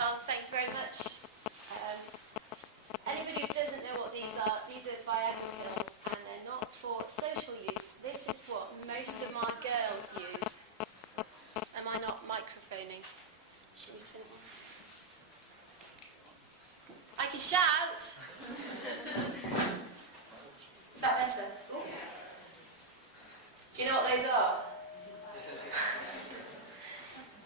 Oh, thank you very much. Anybody who doesn't know what these are Viagra pills, and they're not for social use. This is what most of my girls use. Am I not microphoning? Should we turn it on? I can shout! Is that better? Ooh. Do you know what those are?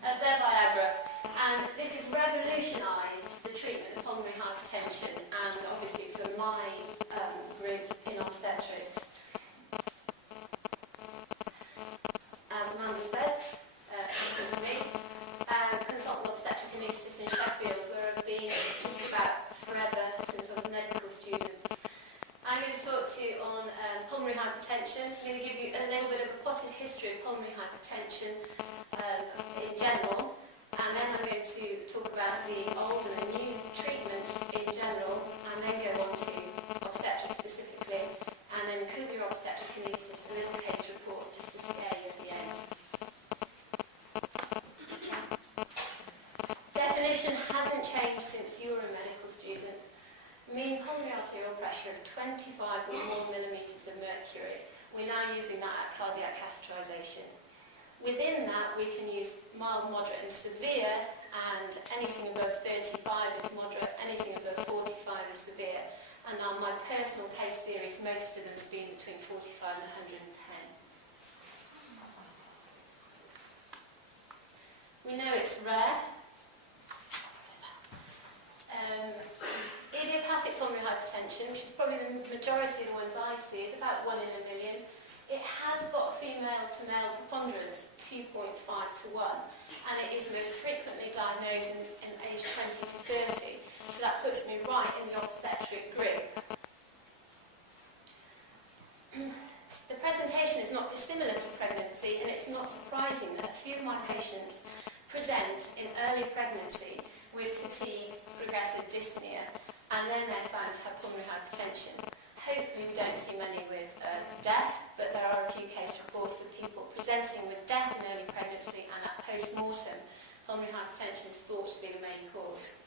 They're Viagra. And this has revolutionised the treatment of pulmonary hypertension, and obviously for my group in obstetrics. As Amanda said, consultant obstetric anaesthetist in Sheffield, where I've been just about forever since I was a medical student. I'm going to talk to you on pulmonary hypertension. I'm going to give you a little bit of a potted history of pulmonary hypertension in general. And then I'm going to talk about the old and the new treatments in general, and then go on to obstetrics specifically, and then because you're obstetric anaesthetist, a little case report just to scare you at the end. Definition hasn't changed since you were a medical student. Mean pulmonary arterial pressure of 25 or more millimetres of mercury. We're now using that at cardiac catheterisation. Within that, we can use mild, moderate and severe, and anything above 35 is moderate, anything above 45 is severe. And now my personal case theories, most of them have been between 45 and 110. We know it's rare. Idiopathic pulmonary hypertension, which is probably the majority of the ones I see, is about 1 in a million. It has got a female-to-male preponderance, 2.5 to 1, and it is most frequently diagnosed in age 20 to 30, so that puts me right in the obstetric group. The presentation is not dissimilar to pregnancy, and it's not surprising that a few of my patients present in early pregnancy with fatigue, progressive dyspnea, and then they're found to have pulmonary hypertension. Hopefully we don't see many with death, but there are a few case reports of people presenting with death in early pregnancy, and at post-mortem, pulmonary hypertension is thought to be the main cause.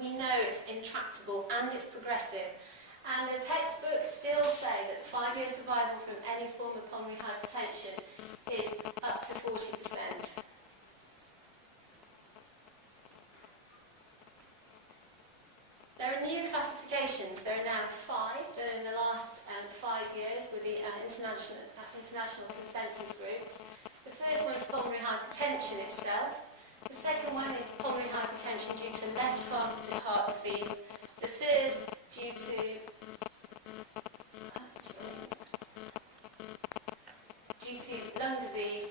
We know it's intractable and it's progressive, and the textbooks still say that 5-year survival from any form of pulmonary hypertension is up to 40%. There are new classifications. There are now 5 done in the last 5 years with the international consensus groups. The first one is pulmonary hypertension itself. The second one is pulmonary hypertension due to left heart disease. The third due to lung disease.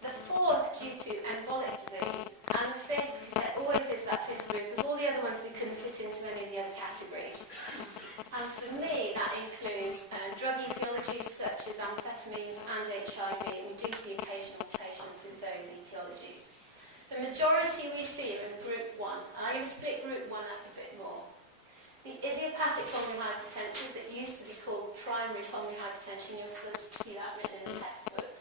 The fourth due to embolic disease. And the fifth, because there always is that fifth group, with all the other ones we couldn't fit into any of the other categories. And for me, that includes drug etiologies such as amphetamines and HIV, and we do see occasional patients with those etiologies. The majority we see are in group 1, and I'm going to split group 1 up a bit more. The idiopathic pulmonary hypertension, it used to be called primary pulmonary hypertension, you'll still see that written in the textbooks.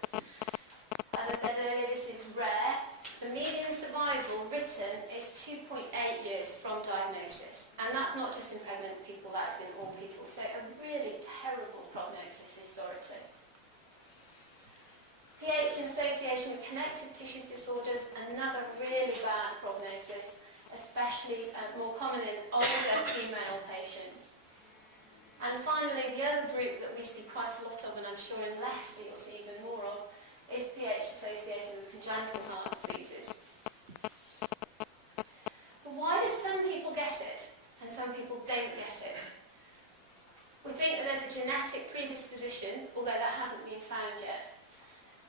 As I said earlier, this is rare. The median survival written is 2.8 years from diagnosis, and that's not just in pregnant people, that's in all people, so a really terrible prognosis historically. pH in association with connective tissue disorders, another really bad prognosis, especially more common in older female patients. And finally, the other group that we see quite a lot of, and I'm sure in Leicester you'll see even more of, is pH associated with congenital heart diseases. But why do some people get it and some people don't get it? We think that there's a genetic predisposition, although that hasn't been found yet.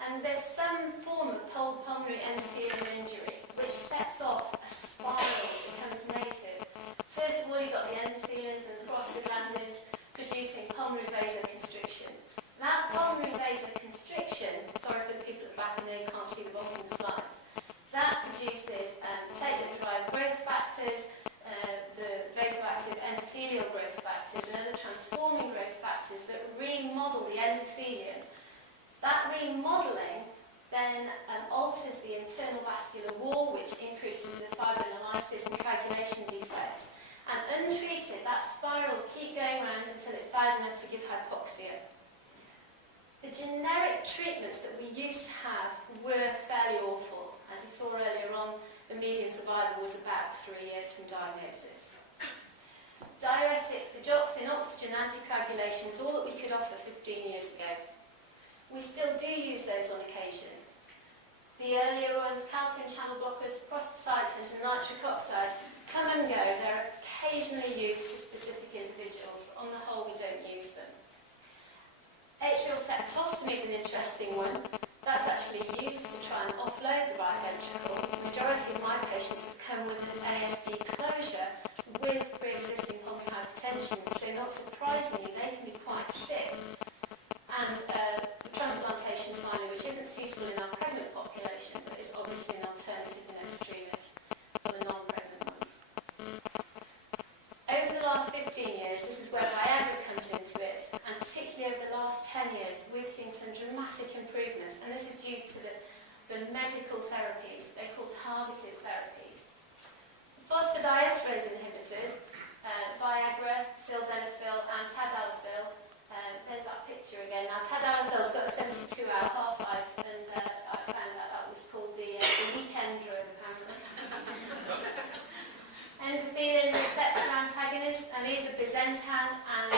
And there's some form of pulmonary endothelial injury which sets off a spiral that becomes negative. First of all, you've got the endothelians and the prostaglandins producing pulmonary vasoconstriction. That pulmonary vasoconstriction, sorry for the people at the back and they can't see the bottom of the slides, that produces platelet-derived growth factors, the vasoactive endothelial growth factors and other transforming growth factors that remodel the endothelium. That remodeling then alters the internal hypoxia. The generic treatments that we used to have were fairly awful. As you saw earlier on, the median survival was about 3 years from diagnosis. Diuretics, digoxin, oxygen, anticoagulation was all that we could offer 15 years ago. We still do use those on occasion. The earlier ones, calcium channel blockers, prostacyclins and nitric oxide, come and go. They're occasionally used for specific individuals, but on the whole we don't use them. Atrial septostomy is an interesting one. That's actually used to try and offload the right ventricle. The majority of my patients have come with an ASD closure with pre-existing pulmonary hypertension, so not surprisingly they can be quite sick. And transplantation finally, which isn't suitable in our pregnant population, but is obviously an alternative in extremis for the non-pregnant ones. Over the last 15 years, this is where Viagra comes into it, and particularly over the last 10 years, we've seen some dramatic improvements, and this is due to the medical therapies. They're called targeted therapies. Phosphodiesterase inhibitors, Viagra, sildenafil and tadalafil. There's that picture again. Now, tadalafil's got a 72-hour half-life, and I found out that was called the weekend drug, apparently. Endothelin receptor antagonists, and these are bizentan and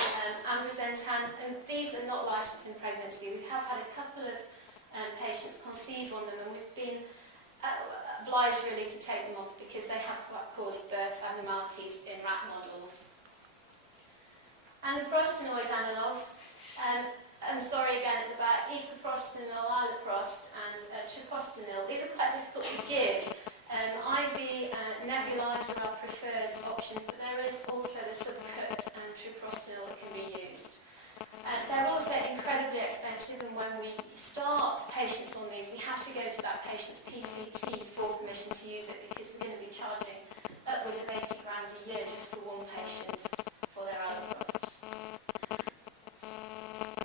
ambrisentan, and these are not licensed in pregnancy. We have had a couple of patients conceive on them, and we've been obliged really to take them off because they have caused birth abnormalities in rat models. And the prostanoid analogues, I'm sorry again at the back, epoprostenol, iloprost and treprostinil. These are quite difficult to give. IV nebulizer are preferred options, but there is also the subcut and treprostinil that can be used. They're also incredibly expensive, and when we start patients on these, we have to go to that patient's PCT for permission to use it, because we're going to be charging upwards of 80 grand a year just for one patient for their iloprost.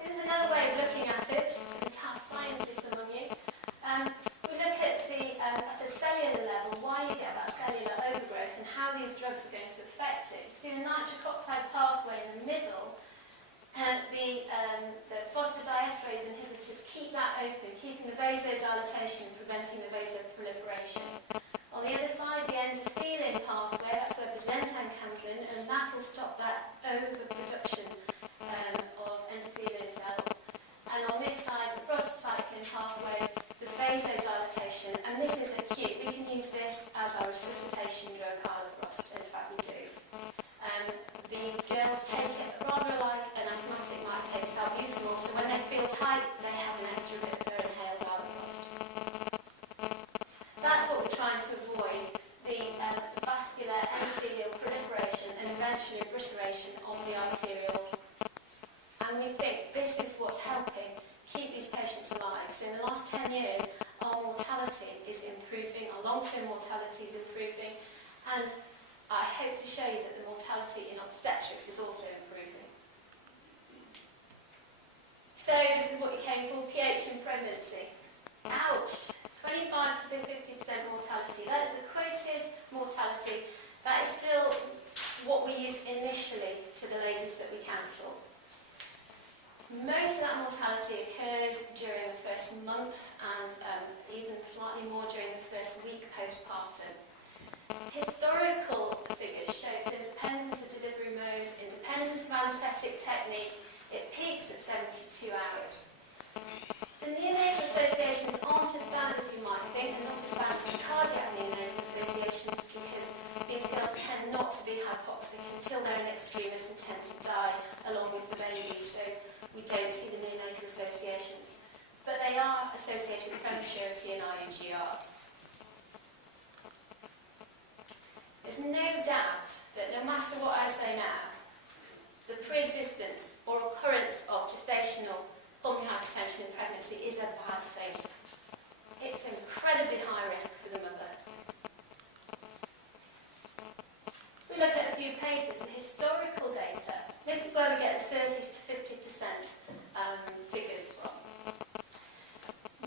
This is another way of looking at it. We have scientists among you. We look at at a cellular level, why you get that cellular overgrowth and how these drugs are going to affect it. See the nitric oxide pathway in the middle, the phosphodiesterase inhibitors keep that open, keeping the vasodilatation, preventing the vasoproliferation. On the other side, the endothelin pathway, that's where bizentan comes in, and that will stop that overproduction of endothelin cells. And on this side, the prostacyclin pathway, the vasodilatation, and this is acute. We can use this as our resuscitation drug, iloprost. In fact, we do. These girls take it rather like an asthmatic might take salbutamol, so when they feel tight, they have an extra bit of their inhaled iloprost. That's what we're trying to avoid, the vascular endothelial proliferation and eventually obliteration of the arterioles. And we think this is what's helping keep these patients alive. So in the last 10 years, our mortality is improving, our long-term mortality is improving, and I hope to show you that the mortality in obstetrics is also improving. So this is what you came for, pH in pregnancy. Ouch! 25 to 50% mortality. That is the quoted mortality. That is still what we use initially to the ladies that we counsel. Most of that mortality occurs during the first month and even slightly more during the first week postpartum. Historical figures show it's independent of delivery mode, independent of anaesthetic technique. It peaks at 72 hours. The neonatal associations aren't as bad as you might think, and not as bad as the cardiac neonatal associations, because these girls tend not to be hypoxic until they're in extremis and tend to die along with the baby, so we don't see the neonatal associations. But they are associated with prematurity and IUGR. There's no doubt that no matter what I say now, the pre-existence or occurrence of gestational pulmonary hypertension in pregnancy is a bad thing. It's incredibly high risk for the mother. We look at a few papers and historical data. This is where we get the 30 to 50% figures from.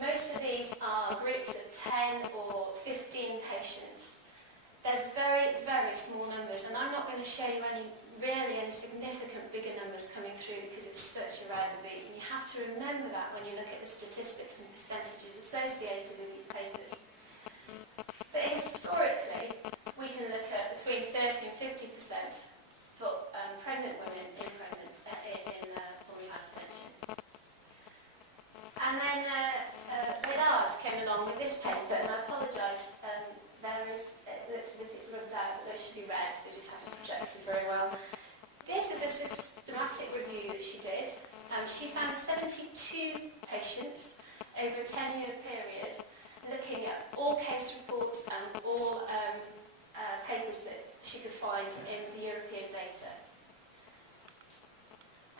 Most of these are groups of 10 or 15 patients. They're very, very small numbers, and I'm not going to show you any really any significant bigger numbers coming through because it's such a rare disease. And you have to remember that when you look at the statistics and percentages associated with these papers. But historically, we can look at between 30 and 50% for pregnant women in pulmonary hypertension. And then Bedard came along with this paper, and I apologise, it looks as if it's rubbed out, but those should be red, they just haven't projected very well. This is a systematic review that she did. She found 72 patients over a 10-year period, looking at all case reports and all papers that she could find in the European data.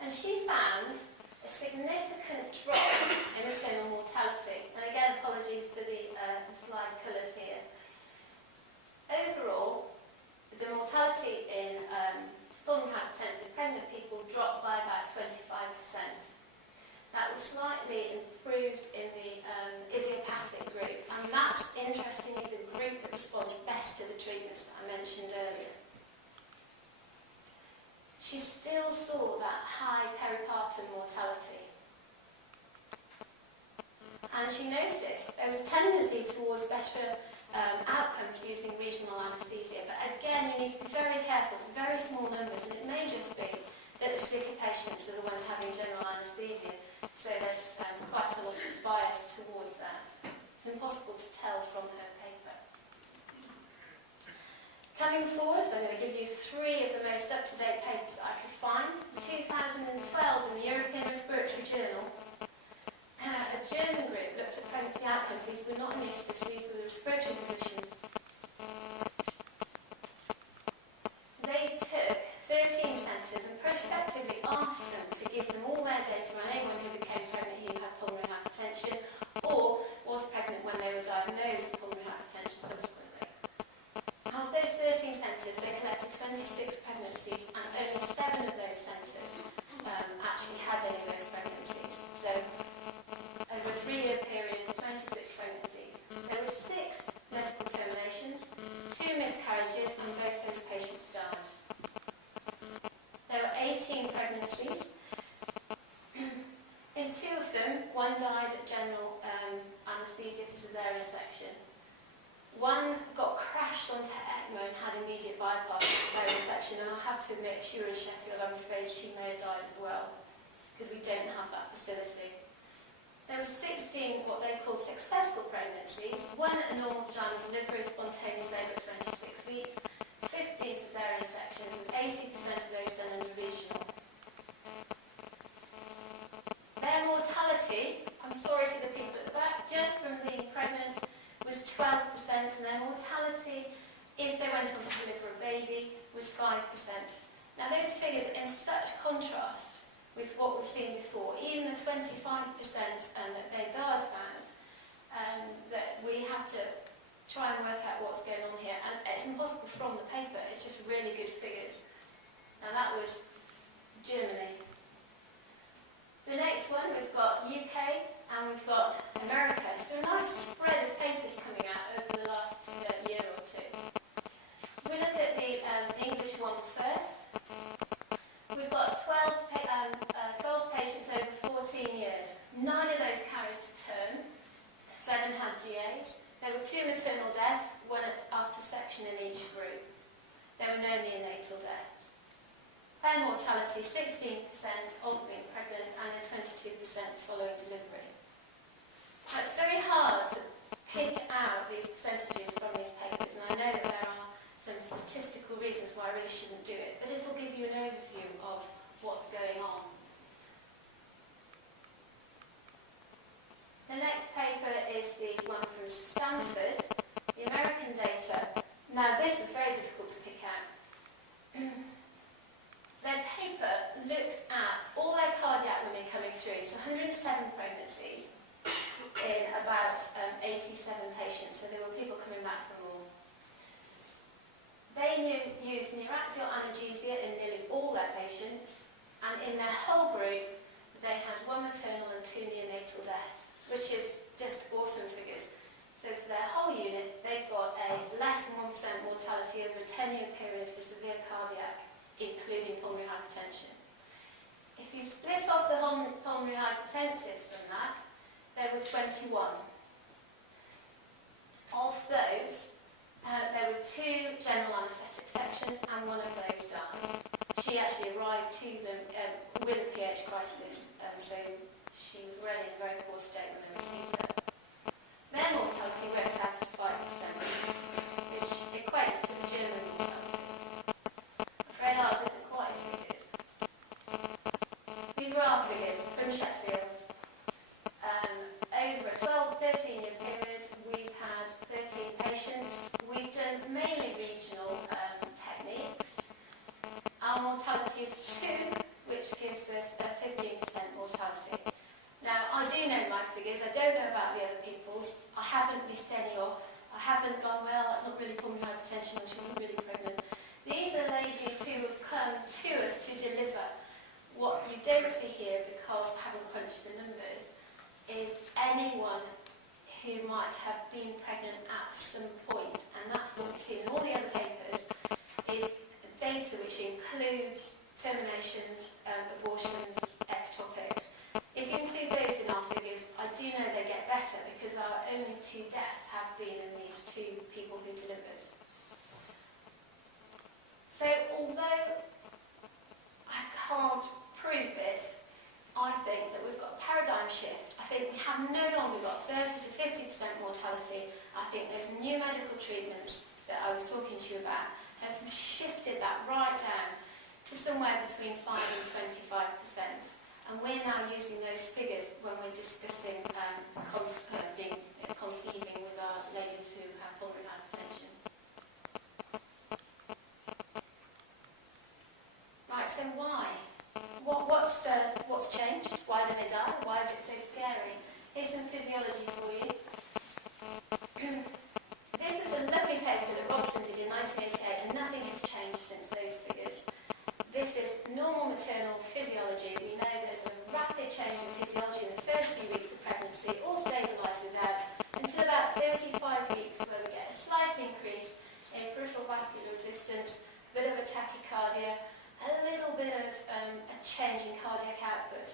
And she found a significant drop in maternal mortality. And again, apologies for the slide colours here. Overall, the mortality in pulmonary hypertensive pregnant people dropped by about 25%. That was slightly improved in the idiopathic group, and that's interestingly the group that responds best to the treatments that I mentioned earlier. She still saw that high peripartum mortality. And she noticed there was a tendency towards better outcomes using regional anaesthesia. But again, you need to be very careful. It's very small numbers, and it may just be that the sicker patients are the ones having general anaesthesia. So there's quite a lot of bias towards that. It's impossible to tell from her paper. Coming forward, so I'm going to give you 3 of the most up-to-date papers I could find. 2012 in the European Respiratory Journal, a German group looked at pregnancy outcomes. These were not anaesthetists, these were the respiratory physicians. They took 13 centres and prospectively asked them to give them all their data on anyone who became pregnant who had pulmonary hypertension or was pregnant when they were diagnosed with pulmonary hypertension subsequently. Of those 13 centres, they collected 26 pregnancies, and only 7 of those centres actually had any of those pregnancies. So, over a 3-year period, 26 pregnancies. There were 6 medical terminations, 2 miscarriages, and both those patients died. There were 18 pregnancies. In 2 of them, one died at general anaesthesia for caesarean section. One got crashed onto ECMO and had immediate bypass caesarean section, and I have to admit, if she were in Sheffield, I'm afraid she may have died as well, because we don't have that facility. There were 16 what they call successful pregnancies, 1 at a normal vaginal delivery, spontaneous labour at 26 weeks, 15 caesarean sections, with 80% of those done under regional. Their mortality, I'm sorry to the people at the back, just from being pregnant was 12%, and their mortality, if they went on to deliver a baby, was 5%. Now those figures are in such contrast with what we've seen before, even the 25% that Bedard found, that we have to try and work out what's going on here. And it's impossible from the paper, it's just really good figures. Now that was Germany. The next one, we've got UK and we've got America. So a nice spread of papers coming out over the last year or 2. We look at the English one first. We've got 12 patients over 14 years. 9 of those carried to term, 7 had GAs. There were 2 maternal deaths, 1 after section in each group. There were no neonatal deaths. Their mortality, 16% of being pregnant and then 22% following delivery. Now, it's very hard to pick out these percentages from these papers, and I know that there are some statistical reasons why I really shouldn't do it, but it will give you an overview of what's going on. The next paper is the one from Stanford, the American data. Now this was very difficult to pick out. Their paper looked at all their cardiac women coming through, so 107 pregnancies in about 87 patients, so there were people coming back from all. They used neuraxial analgesia in nearly all their patients, and in their whole group, they had 1 maternal and 2 neonatal deaths, which is just awesome figures. So for their whole unit, they've got a less than 1% mortality over a 10-year period for severe cardiac including pulmonary hypertension. If you split off the pulmonary hypertensives from that, there were 21. Of those, there were 2 general anaesthetic sections and one of those died. She actually arrived to them with a pH crisis, so she was already in a very poor state when they received her. Their mortality works out as 5%, which equates to the German mortality. I'm afraid ours isn't quite so good. These are our figures from Sheffield. Over a 13-year period, we've had 13 patients. We've done mainly regional techniques. Our mortality is 2, which gives us a 15% mortality. Now, I do know my figures. I don't know about the other people's. I haven't missed any off. I haven't gone, well, that's not really pulmonary hypertension, or she wasn't really pregnant. These are ladies who have come to us to deliver. What you don't see here, because I haven't crunched the numbers, is anyone who might have been pregnant at some point, and that's what we see in all the other papers, is data which includes terminations, abortions, ectopics. If you include those in our figures, I do know they get better because our only 2 deaths have been in these 2 people who delivered. So although I can't prove it, I think that we've got a paradigm shift. I think we have no longer got 30 to 50% mortality. I think those new medical treatments that I was talking to you about have shifted that right down to somewhere between 5 and 25%. And we're now using those figures when we're discussing conceiving with our ladies who have pulmonary hypertension. Right, so why? What's changed? Why do they die? Why is it so scary? Here's some physiology for you. This is a lovely paper that Robson did in 1988, and nothing has changed since those figures. This is normal maternal physiology. We know there's a rapid change in physiology in the first few weeks of pregnancy. It all stabilises out until about 35 weeks, where we get a slight increase in peripheral vascular resistance, a bit of a tachycardia, a little bit of a change in cardiac output.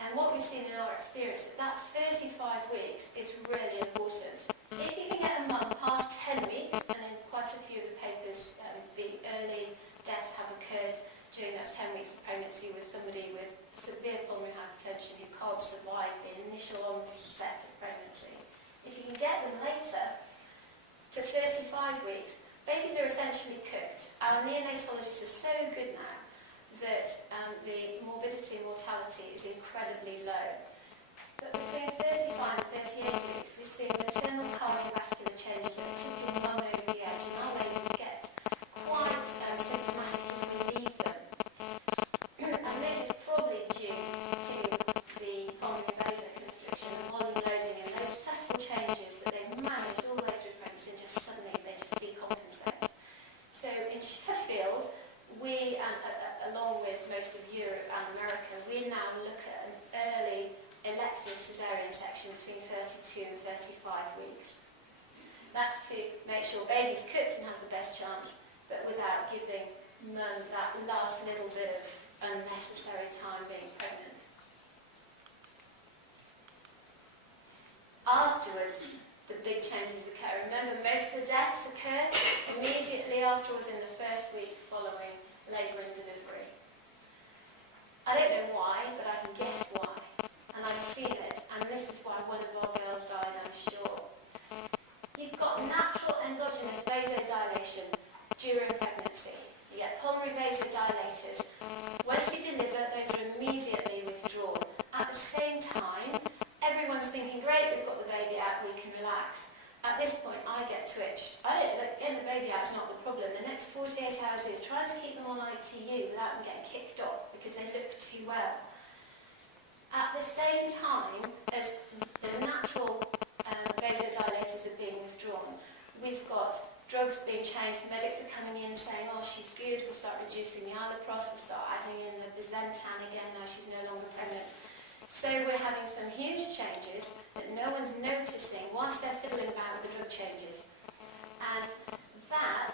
And what we've seen in our experience, that 35 weeks is really important. If you can get a mum past 10 weeks, and in quite a few of the papers, the early deaths have occurred during that 10 weeks of pregnancy with somebody with severe pulmonary hypertension who can't survive the initial onset of pregnancy. If you can get them later to 35 weeks, babies are essentially cooked. Our neonatologists are so good now that the morbidity and mortality is incredibly low. But between 35 and 38 weeks, we're seeing maternal cardiovascular changes that are tipping mum over the edge, and our ladies get quite symptomatic if we leave them. And this is probably due to the pulmonary vasoconstriction, the volume loading, and those subtle changes that they've managed all the way through pregnancy, and just suddenly they just decompensate. So in Sheffield, we, along with most of Europe and America, we now look at an early elective caesarean section between 32 and 35 weeks. That's to make sure baby's cooked and has the best chance, but without giving mum that last little bit of unnecessary time being pregnant. Afterwards, the big changes occur. Remember, most of the deaths occur immediately afterwards in the first week following labour and delivery. I don't know why, but I can guess why. And I've seen it, and this is why one of our girls died, I'm sure. You've got natural endogenous vasodilation during pregnancy. You get pulmonary vasodilators. Once you deliver, those are immediately withdrawn. At the same time, everyone's thinking, great, we've got the baby out, we can relax. At this point, I get twitched. Getting the baby out is not the problem. The next 48 hours is trying to keep them on ITU without them getting kicked off because they look too well. At the same time as the natural vasodilators are being withdrawn, we've got drugs being changed. The medics are coming in saying, oh, she's good, we'll start reducing the alloprost, we'll start adding in the Bizentan again, now she's no longer pregnant. So we're having some huge changes that no one's noticing whilst they're fiddling about with the drug changes. And that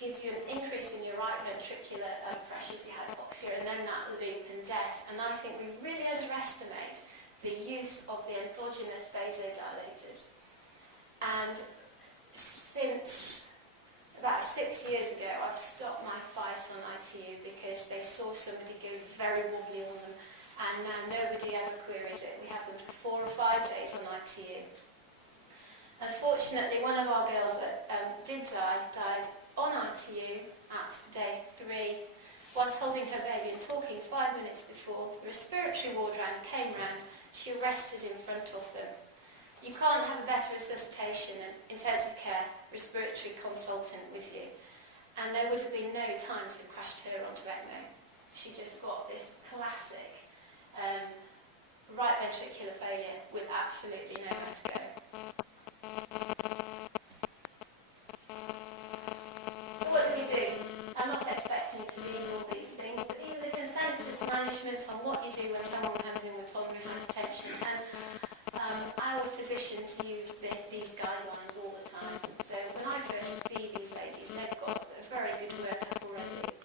gives you an increase in your right ventricular hypoxia and then that loop and death. And I think we really underestimate the use of the endogenous vasodilators. And since about 6 years ago, I've stopped my fight on ITU because they saw somebody go very wobbly on them, and now nobody ever queries it. We have them for 4 or 5 days on ITU. Unfortunately, one of our girls that did die died on ITU at day 3, whilst holding her baby and talking 5 minutes before the respiratory ward came round. She rested in front of them. You can't have a better resuscitation and intensive care respiratory consultant with you. And there would have been no time to have crashed her onto ECMO. She just got this classic right ventricular failure with absolutely nowhere to go. So what do we do? I'm not expecting to read all these things, but these are the consensus management on what you do when someone comes in with pulmonary hypertension. And our physicians use these guidelines all the time. So when I first see these ladies, they've got a very good workup already.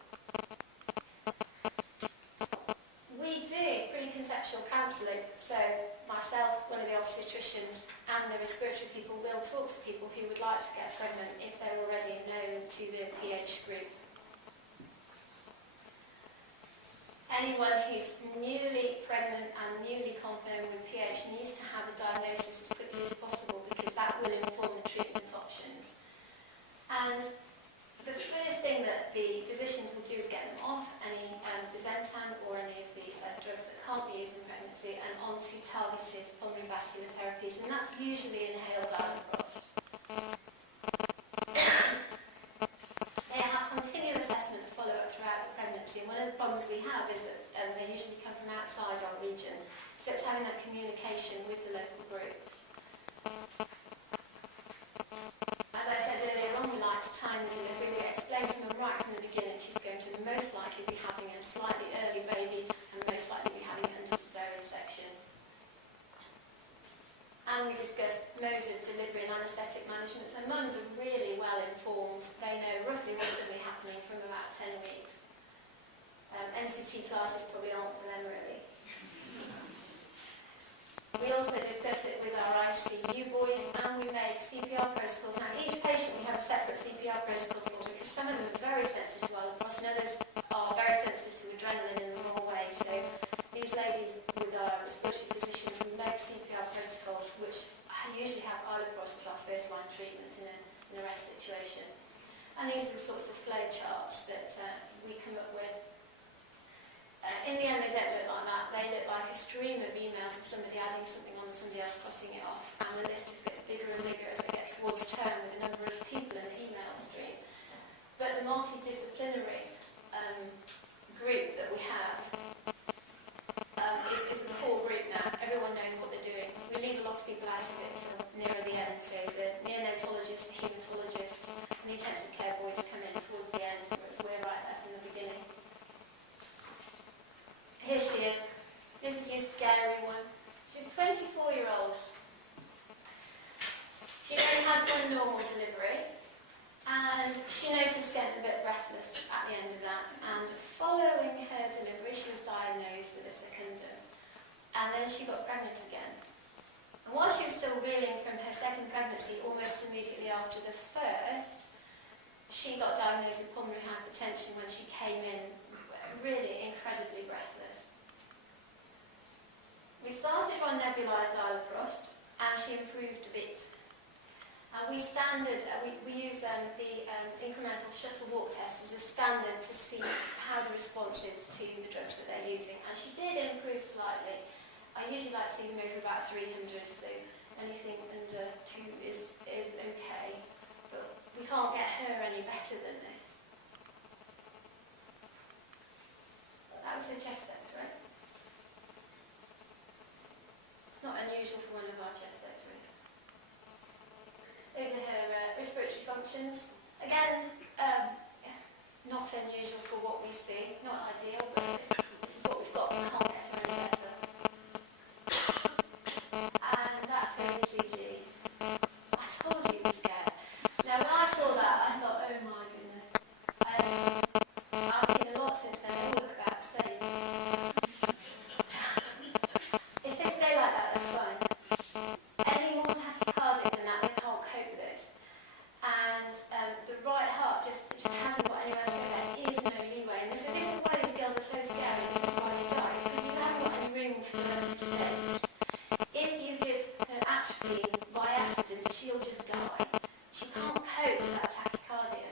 We do pre-conceptual counselling. So myself, one of the obstetricians, and the respiratory people will talk to people who would like to get pregnant if they're already known to the PH group. Anyone who's newly pregnant and newly confirmed with PH needs to have a diagnosis as quickly as possible, because that will inform the treatment options. And the first thing that the physicians will do is get them off any Visentan or any of the drugs that can't be used in pregnancy and onto targeted pulmonary vascular therapies, and that's usually inhaled iloprost. They have continual assessment and follow-up throughout the pregnancy, and one of the problems we have is that they usually come from outside our region, so it's having that communication with the local groups. As I said earlier on, we like to time the delivery. We explain to them right from the beginning she's going to most likely be having a slightly early baby and most likely be having it under cesarean section. And we discuss mode of delivery and anaesthetic management. So mums are really well informed. They know roughly what's going to be happening from about 10 weeks. NCT classes probably aren't for them really. We also discuss it with our ICU boys, and we make CPR protocols. Now, each patient we have a separate CPR protocol for, because some of them are very sensitive to iloprost and others are very sensitive to adrenaline in the wrong way. So these ladies with our respiratory physicians will make CPR protocols, which usually have iloprost as our first line treatment in a rest situation. And these are the sorts of flow charts that we come up with. In the end, they don't look like that. They look like a stream of emails with somebody adding something on and somebody else crossing it off. And the list just gets bigger and bigger as they get towards term with the number of people in the email stream. But the multidisciplinary group that we have is the core group now. Everyone knows what they're doing. We leave a lot of people out of it until nearer the end. So the neonatologists, the haematologists, and the intensive care boys come in towards the end, whereas we're right there from the beginning. Here she is. This is your scary one. She's a 24-year-old. She only had one normal delivery, and she noticed getting a bit breathless at the end of that. And following her delivery, she was diagnosed with a secondum. And then she got pregnant again. And while she was still reeling from her second pregnancy, almost immediately after the first, she got diagnosed with pulmonary hypertension when she came in really incredibly breathless. We started on nebulized iloprost, and she improved a bit. We use the incremental shuttle walk test as a standard to see how the response is to the drugs that they're using, and she did improve slightly. I usually like to see them over about 300, so anything under 2 is okay, but we can't get her any better than this. That was her chest X-ray. It's not unusual for one of our chest X-rays. These are her respiratory functions. Again, not unusual for what we see. Not ideal, but this is what we've got. We can't get her any better. And that's her ECG. I told you you'd be scared. Now, when I saw that, I thought, oh my goodness. I've seen a lot since then. They all look about the die. She can't cope with that tachycardia.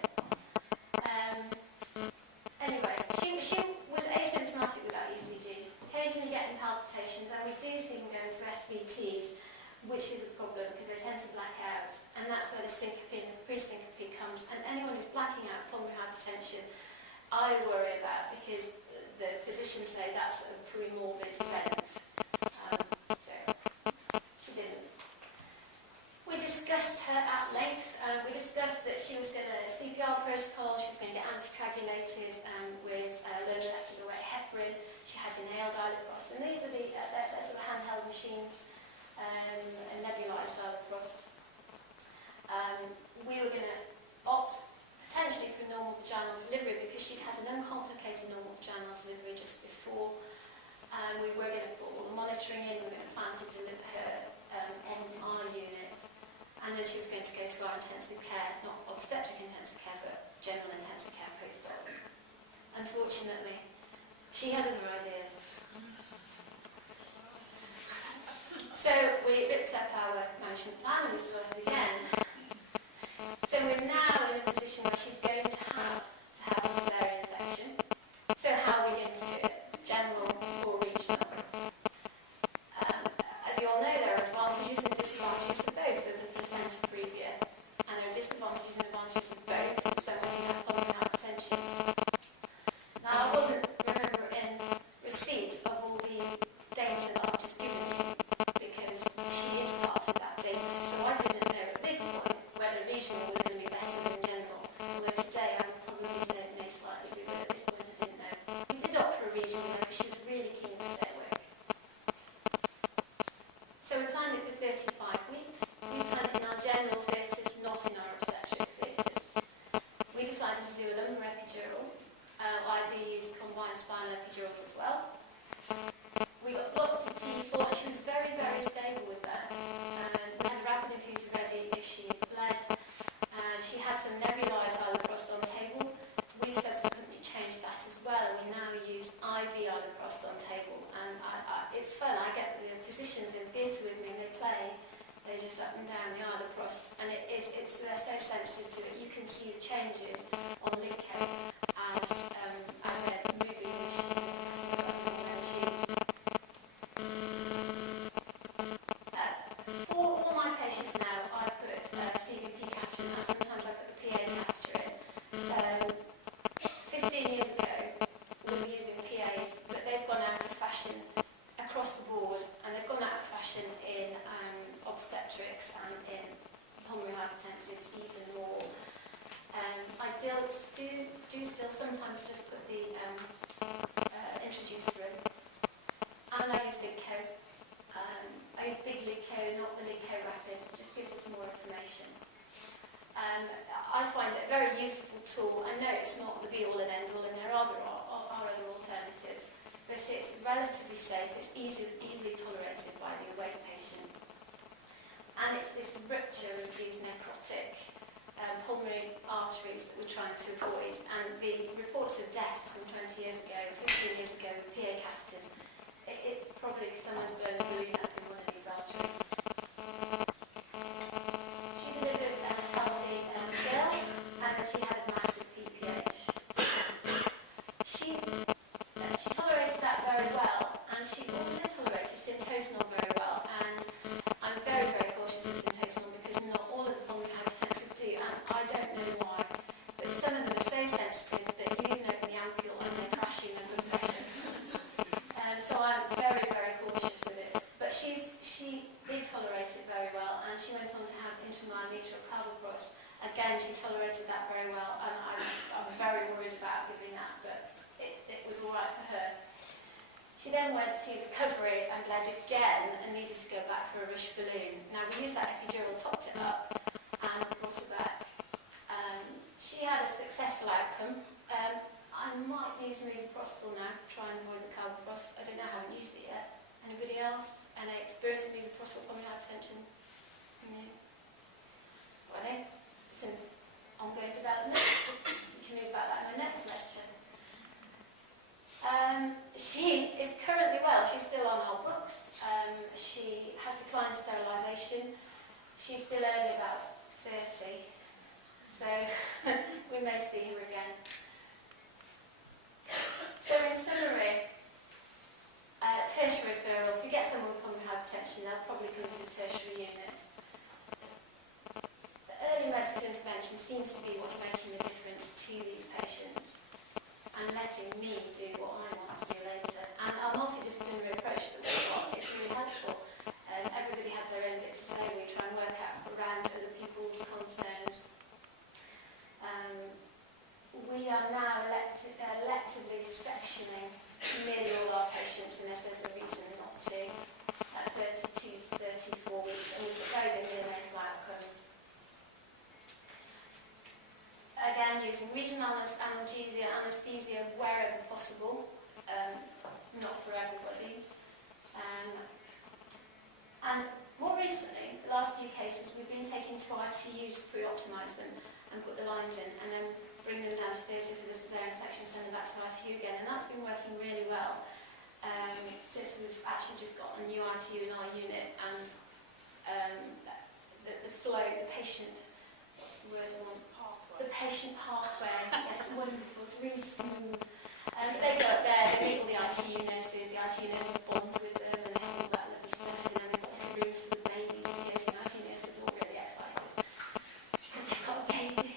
Anyway, she was asymptomatic without ECG, occasionally getting palpitations, and we do see them going to SVTs, which is a problem because they tend to black out, and that's where the syncope and the pre-syncope comes. And anyone who's blacking out pulmonary hypertension, I worry about, because the physicians say that's a pre-morbid event. So she didn't. We discussed her at length. We discussed that she was in a CPR protocol, she was going to get anticoagulated with low molecular weight heparin. She had inhaled iloprost, and these are the they're sort of handheld machines, and nebulized iloprost. We were going to opt potentially for normal vaginal delivery because she'd had an uncomplicated normal vaginal delivery just before. We were going to put all the monitoring in, we were going to plan to deliver her on our unit, and then she was going to go to our intensive care, not obstetric intensive care, but general intensive care post-op. Unfortunately, she had other ideas. So we ripped up our management plan and we started again. So we're now in a position where she's going to have a cesarean section. So how are we going to do it? General or regional? As you all know, there are advantages and disadvantages of both of the placenta previa, and there are disadvantages and advantages of both for someone who has pulmonary hypertension. Now, I wasn't, remember, in receipt of all the data that I've just given you, because she is part of that data, so I didn't know at this point whether regional was going to be better than general, although today I would probably say it may slightly be, but at this point I didn't know. We did opt for a regional though, because she was really keen to stay awake. So we planned it for 35 weeks. We planned it in our general theatres, not in our obstetric theatres. We decided to do a lumbar epidural. I do use combined spinal epidurals as well. We got blocked at T4, and she was very, very stable with that. We had a rapid infuser ready if she bled. She had some nebulized iloprost on table. We subsequently changed that as well. We now use IV iloprost on table, and it's fun. I get the physicians in theatre with me, and they play. They just up and down the iloprost, and they're so sensitive to it. You can see the changes on Lidco as they're moving the machine. For all my patients now, I put CVP catheter in. Sometimes I put the PA catheter in. 15 years ago, we were using PAs, but they've gone out of fashion across the board, and they've gone out of fashion in obstetrics and in pulmonary hypertensives even more. I do still sometimes just put the introducer in, and I use Lidco. I use big Lidco, not the Lidco Rapid. It just gives us more information. I find it a very useful tool. I know it's not the be-all and end-all, and there are other alternatives, but it's relatively safe. It's easily tolerated by the awake patient, and it's this rupture of these necrotic pulmonary arteries that we're trying to avoid. And the reports of deaths from 20 years ago, 15 years ago with PA catheters, it's probably someone's blown a balloon up in one of these arteries. She delivered a healthy girl, and then she had a massive PPH. She tolerated that very well, and she also tolerated syntosol very well. And I'm very, very cautious with syntosol because not all of the pulmonary hypertensives do, and I don't know why, but some of them are so sensitive that you even open the ampule and they're crashing under pressure. So I'm very, very cautious with it. But she did tolerate it very well, and she went on to have intramyometrial clavicross. Again, she tolerated that very well, and I'm very worried about giving that, but it was all right for her. She then went to recovery and bled again and needed to go back for a rush balloon. Now, we used that epidural, topped it up, and brought it back. She had a successful outcome. I might use misoprostol now, try and avoid the carbopros. I don't know, I haven't used it yet. Anybody else? Any experience of misoprostol pulmonary hypertension? No? Well, it's an ongoing development. We can read about that in the next lecture. She is currently well. She's still on our books. She has declined sterilisation. She's still only about 30 seems to be what's making the difference to these patients and letting me do what I want to do later. And our multidisciplinary approach that we've got is really helpful. Everybody has their own bit to say. We try and work out around other people's concerns. We are now electively sectioning nearly all our patients unless there's a reason not to, at 32 to 34 weeks, and we've got very good clinical outcomes. Again, using regional anaesthesia wherever possible, not for everybody. And more recently, the last few cases, we've been taking to ITU to pre-optimise them and put the lines in, and then bring them down to theatre for the caesarean section, send them back to ITU again, and that's been working really well since we've actually just got a new ITU in our unit, and the flow, the patient, what's the word I want? Pathway. The patient pathway, yes, wonderful, it's really smooth. They go up there, they meet all the ITU nurses bond with them, and they have all that lovely stuff, and then they've got the rooms for the babies, and the ITU nurses are all really excited, because they've got a baby.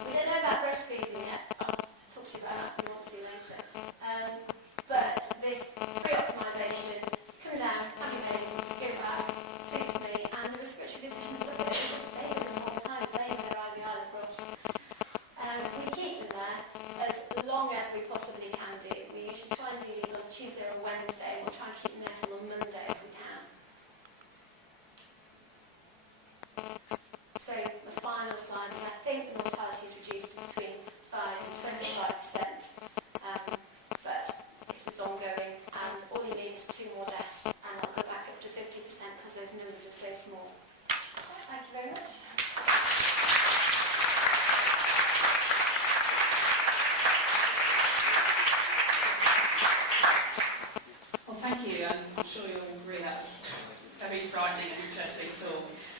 We don't know about breastfeeding yet. I'll talk to you about that if you want to later. But this pre-optimisation, come down, have your baby, go back, suits me, and the respiratory physicians look at it and just stay with them the whole time, laying their IVRs crossed. We keep them there as long as we possibly can do. We usually try and do these on Tuesday or Wednesday, and we'll try and keep them there till on Monday if we can. So the final slide is, I think the mortality is reduced between 5 and 25%, but this is ongoing, and all you need is 2 more deaths, and I'll go back up to 50% because those numbers are so small. Thank you very much.